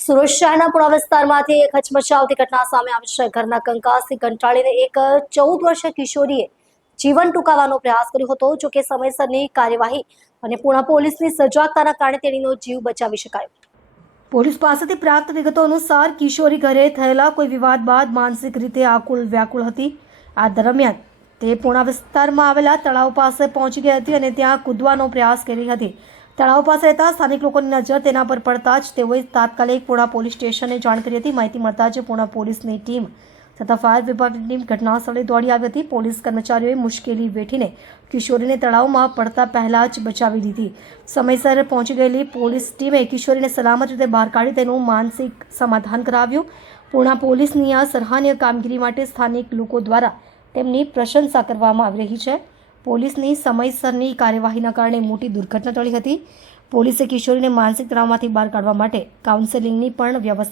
સુરત શહેરના પુણા વિસ્તારમાંથી એક હચમચાવતી ઘટના સામે આવી છે। ઘરના કંકાસથી કંટાળીને એક 14 વર્ષીય કિશોરીએ જીવન ટૂંકાવવાનો પ્રયાસ કર્યો હતો। જો કે સમયસરની કાર્યવાહી અને પુણા પોલીસની સજાગતાના કારણે તેણીનો જીવ બચાવી શકાયો। પોલીસ પાસેથી પ્રાપ્ત વિગતો અનુસાર કિશોરી ઘરે થયેલા કોઈ વિવાદ બાદ માનસિક રીતે આકુલ વ્યાકુળ હતી। આ દરમિયાન તે પુણા વિસ્તારમાં આવેલા તળાવ પાસે પહોંચી ગઈ હતી અને ત્યાં કૂદવાનો પ્રયાસ કરી હતી। તળાવ પાસે રહેતા સ્થાનિક લોકોની નજર તેના પર પડતા જ તેઓએ તાત્કાલિક પુણા પોલીસ સ્ટેશને જાણ કરી હતી। માહિતી મળતા જ પુણા પોલીસની ટીમ તથા ફાયર વિભાગની ટીમ ઘટના સ્થળે દોડી આવી હતી। પોલીસ કર્મચારીઓએ મુશ્કેલી વેઠીને કિશોરીને તળાવમાં પડતા પહેલા જ બચાવી લીધી। સમયસર પહોંચી ગયેલી પોલીસ ટીમે કિશોરીને સલામત રીતે બહાર કાઢી તેનું માનસિક સમાધાન કરાવ્યું। પુણા પોલીસની આ સરાહનીય કામગીરી માટે સ્થાનિક લોકો દ્વારા તેમની પ્રશંસા કરવામાં આવી રહી છે। પોલીસની સમયસરની કાર્યવાહીના કારણે મોટી દુર્ઘટના ટળી હતી। પોલીસે કિશોરીને માનસિક તણાવમાંથી બહાર કાઢવા માટે કાઉન્સેલિંગની પણ વ્યવસ્થા